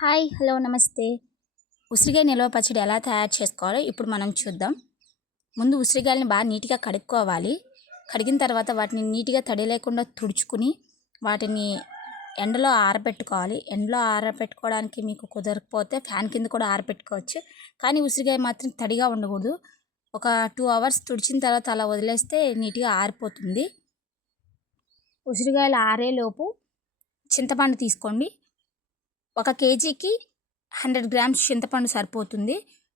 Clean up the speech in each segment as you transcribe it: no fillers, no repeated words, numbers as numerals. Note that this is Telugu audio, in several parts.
హాయ్ హలో నమస్తే. ఉసిరికాయ నిల్వ పచ్చడి ఎలా తయారు చేసుకోవాలో ఇప్పుడు మనం చూద్దాం. ముందు ఉసిరికాయలని బాగా నీట్గా కడుక్కోవాలి. కడిగిన తర్వాత వాటిని నీట్గా తడి లేకుండా తుడుచుకుని వాటిని ఎండలో ఆరబెట్టుకోవాలి. ఎండలో ఆరబెట్టుకోవడానికి మీకు కుదరకపోతే ఫ్యాన్ కింద కూడా ఆరబెట్టుకోవచ్చు. కానీ ఉసిరికాయ మాత్రం తడిగా ఉండకూడదు. ఒక 2 అవర్స్ తుడిచిన తర్వాత అలా వదిలేస్తే నీట్గా ఆరిపోతుంది. ఉసిరికాయలు ఆరేలోపు చింతపండు తీసుకోండి. 1 కేజీకి 100 గ్రామ్స్ చింతపండు సరిపోతుంది.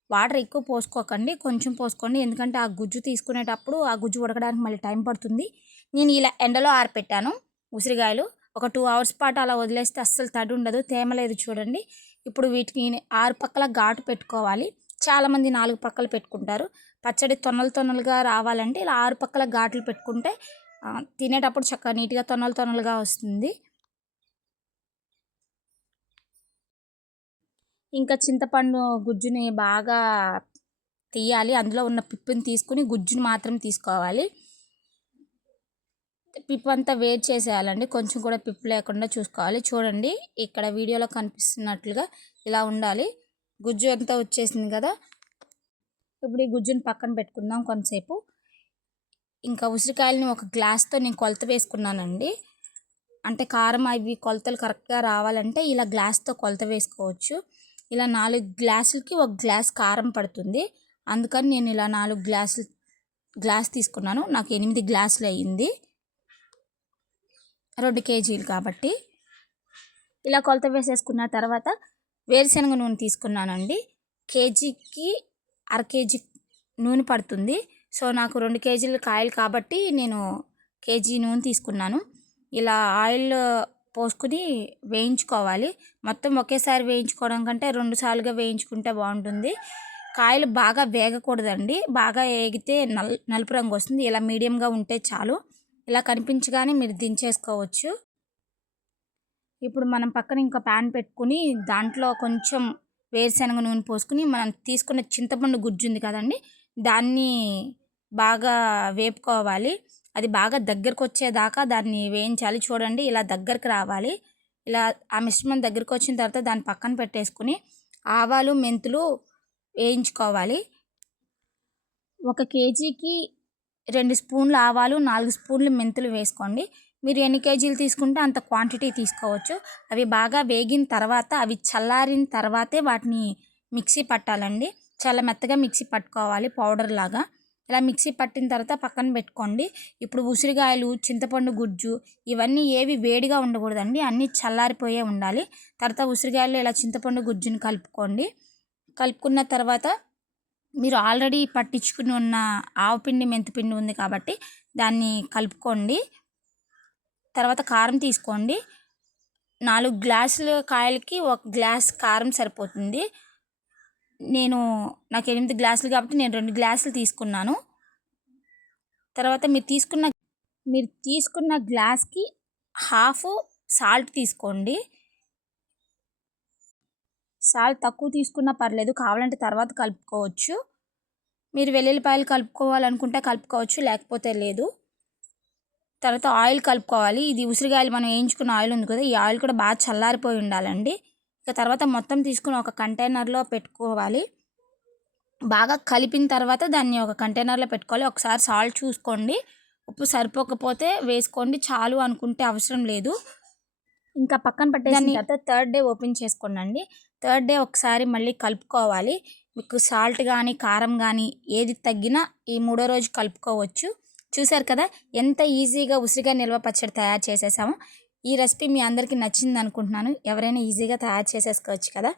వాటర్ ఎక్కువ పోసుకోకండి, కొంచెం పోసుకోండి. ఎందుకంటే ఆ గుజ్జు తీసుకునేటప్పుడు ఆ గుజ్జు ఉడకడానికి మళ్ళీ టైం పడుతుంది. నేను ఇలా ఎండలో ఆరపెట్టాను ఉసిరికాయలు. ఒక 2 అవర్స్ పాటు అలా వదిలేస్తే అస్సలు తడి ఉండదు, తేమ లేదు చూడండి. ఇప్పుడు వీటికి 6 పక్కల ఘాటు పెట్టుకోవాలి. చాలామంది 4 పక్కలు పెట్టుకుంటారు. పచ్చడి తొనలు తొనలుగా రావాలంటే ఇలా 6 పక్కల ఘాట్లు పెట్టుకుంటే తినేటప్పుడు చక్కగా నీట్గా తొనలు తొనలుగా వస్తుంది. ఇంకా చింతపండు గుజ్జుని బాగా తీయాలి. అందులో ఉన్న పిప్పుని తీసుకుని గుజ్జుని మాత్రం తీసుకోవాలి. పిప్పు అంతా వేడి చేసేయాలండి, కొంచెం కూడా పిప్పు లేకుండా చూసుకోవాలి. చూడండి ఇక్కడ వీడియోలో కనిపిస్తున్నట్లుగా ఇలా ఉండాలి. గుజ్జు అంతా వచ్చేసింది కదా. ఇప్పుడు ఈ గుజ్జుని పక్కన పెట్టుకుందాం కొంతసేపు. ఇంకా ఉసిరికాయలని ఒక గ్లాస్తో నేను కొలత వేసుకున్నానండి. అంటే కారం అవి కొలతలు కరెక్ట్గా రావాలంటే ఇలా గ్లాస్తో కొలత వేసుకోవచ్చు. ఇలా 4 గ్లాసులకి 1 గ్లాస్ కారం పడుతుంది. అందుకని నేను ఇలా 4 గ్లాస్ తీసుకున్నాను. నాకు 8 గ్లాసులు అయ్యింది, 2 కేజీలు కాబట్టి. ఇలా కొలత వేసేసుకున్న తర్వాత వేరుశనగ నూనె తీసుకున్నానండి. కేజీకి 1/2 కేజీ నూనె పడుతుంది. సో నాకు 2 కేజీల కాయలు కాబట్టి నేను కేజీ నూనె తీసుకున్నాను. ఇలా ఆయిల్ పోసుకుని వేయించుకోవాలి. మొత్తం ఒకేసారి వేయించుకోవడం కంటే 2 సార్లుగా వేయించుకుంటే బాగుంటుంది. కాయలు బాగా వేగకూడదండి, బాగా వేగితే నలుపు రంగు వస్తుంది. ఇలా మీడియంగా ఉంటే చాలు. ఇలా కనిపించగానే మీరు దించేసుకోవచ్చు. ఇప్పుడు మనం పక్కన ఇంకా ప్యాన్ పెట్టుకుని దాంట్లో కొంచెం వేరుశనగ నూనె పోసుకుని మనం తీసుకున్న చింతపండు గుజ్జు ఉంది కదండి, దాన్ని బాగా వేపుకోవాలి. అది బాగా దగ్గరకు వచ్చేదాకా దాన్ని వేయించాలి. చూడండి ఇలా దగ్గరికి రావాలి. ఇలా ఆ మిశ్రమం దగ్గరికి వచ్చిన తర్వాత దాన్ని పక్కన పెట్టేసుకుని ఆవాలు మెంతులు వేయించుకోవాలి. 1 కేజీకి 2 స్పూన్లు ఆవాలు, 4 స్పూన్లు మెంతులు వేసుకోండి. మీరు ఎన్ని కేజీలు తీసుకుంటే అంత క్వాంటిటీ తీసుకోవచ్చు. అవి బాగా వేగిన తర్వాత అవి చల్లారిన తర్వాతే వాటిని మిక్సీ పట్టాలండి. చాలా మెత్తగా మిక్సీ పట్టుకోవాలి, పౌడర్ లాగా. ఇలా మిక్సీ పట్టిన తర్వాత పక్కన పెట్టుకోండి. ఇప్పుడు ఉసిరికాయలు, చింతపండు గుజ్జు ఇవన్నీ ఏవి వేడిగా ఉండకూడదండి, అన్నీ చల్లారిపోయే ఉండాలి. తర్వాత ఉసిరికాయలు ఇలా చింతపండు గుజ్జుని కలుపుకోండి. కలుపుకున్న తర్వాత మీరు ఆల్రెడీ పట్టించుకుని ఉన్న ఆవపిండి మెంతిపిండి ఉంది కాబట్టి దాన్ని కలుపుకోండి. తర్వాత కారం తీసుకోండి. 4 గ్లాసుల కాయలకి 1 గ్లాస్ కారం సరిపోతుంది. నాకు 8 గ్లాసులు కాబట్టి నేను 2 గ్లాసులు తీసుకున్నాను. తర్వాత మీరు తీసుకున్న గ్లాస్కి హాఫ్ సాల్ట్ తీసుకోండి. సాల్ట్ తక్కువ తీసుకున్నా పర్లేదు, కావాలంటే తర్వాత కలుపుకోవచ్చు. మీరు వెల్లుల్లిపాయలు కలుపుకోవాలనుకుంటే కలుపుకోవచ్చు, లేకపోతే లేదు. తర్వాత ఆయిల్ కలుపుకోవాలి. ఇది ఉసిరికాయలు మనం వేయించుకున్న ఆయిల్ ఉంది కదా, ఈ ఆయిల్ కూడా బాగా చల్లారిపోయి ఉండాలండి. ఇక తర్వాత మొత్తం తీసుకుని ఒక కంటైనర్లో పెట్టుకోవాలి. బాగా కలిపిన తర్వాత దాన్ని ఒక కంటైనర్లో పెట్టుకోవాలి. ఒకసారి సాల్ట్ చూసుకోండి, ఉప్పు సరిపోకపోతే వేసుకోండి, చాలు అనుకుంటే అవసరం లేదు. ఇంకా పక్కన పెట్టేసిన తర్వాత 3rd డే ఓపెన్ చేసుకోండి. 3rd డే ఒకసారి మళ్ళీ కలుపుకోవాలి. మీకు సాల్ట్ కానీ కారం కానీ ఏది తగ్గినా ఈ 3వ రోజు కలుపుకోవచ్చు. చూసారు కదా ఎంత ఈజీగా ఉసిరికాయ నిల్వ పచ్చడి తయారు చేసేసాము. ఈ రెసిపీ మీ అందరికీ నచ్చింది అనుకుంటున్నాను. ఎవరైనా ఈజీగా తయారు చేసేసుకోవచ్చు కదా.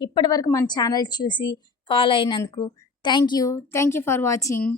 ఇప్పటి వరకు మన ఛానల్ చూసి ఫాలో అయినందుకు థ్యాంక్ యూ ఫర్ వాచింగ్.